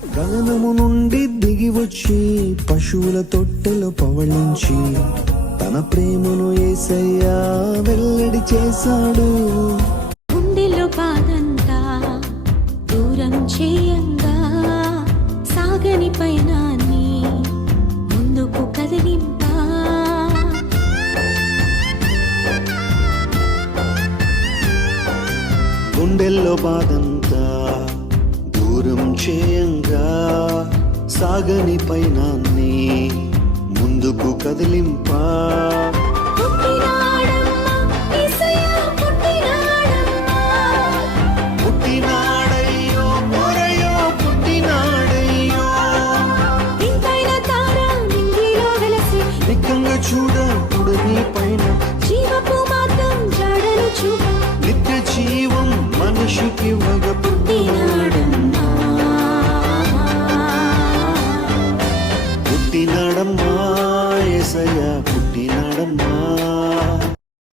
గగనము నుండి దిగి వచ్చి పశువుల తొట్టెలో పవళించి తన ప్రేమను యేసయ్యా వెల్లడి చేశాడు. గుండెలో బాధంతా దూరం చేయంగా సాగని పయనాన్ని ముందుకు కదిలింపా. గుండెల్లో బాధంతా దూరం చేయంగా సాగని పయనాన్ని ముందుకు కదిలింపా. పుట్టినాడయ్యో మొరయో పుట్టినాడయ్యో నిక్కంగా చూడప్పుడు నీ పైన జీవపు మార్గం జాడలు చూప నిత్య జీవం మనిషికి వగ పుట్టినాడమ్మా. పుట్టినాడమ్మా యేసయ్య పుట్టినాడమ్మా.